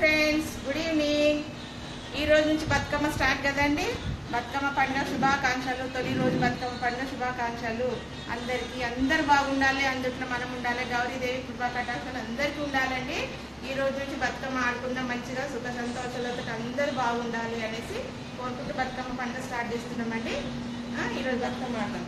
Friends, good evening. ఈ రోజు నుంచి బతుకమ్మ స్టార్ట్ కదండి. బతుకమ్మ పండుగ శుభాకాంక్షలు. తొలి రోజు బతుకమ్మ పండుగ శుభాకాంక్షలు అందరికీ. అందరు బాగుండాలి, అందుట్లో మనం ఉండాలి. గౌరీదేవి కృపా కటాక్షాలు అందరికీ ఉండాలండి. ఈ రోజు నుంచి బతుకమ్మ ఆడుకుందాం, మంచిగా సుఖ సంతోషాలతో అందరు బాగుండాలి అనేసి కోరుకుంటూ బతుకమ్మ పండుగ స్టార్ట్ చేస్తున్నామండి. ఈరోజు బతుకమ్మ ఆడదాం.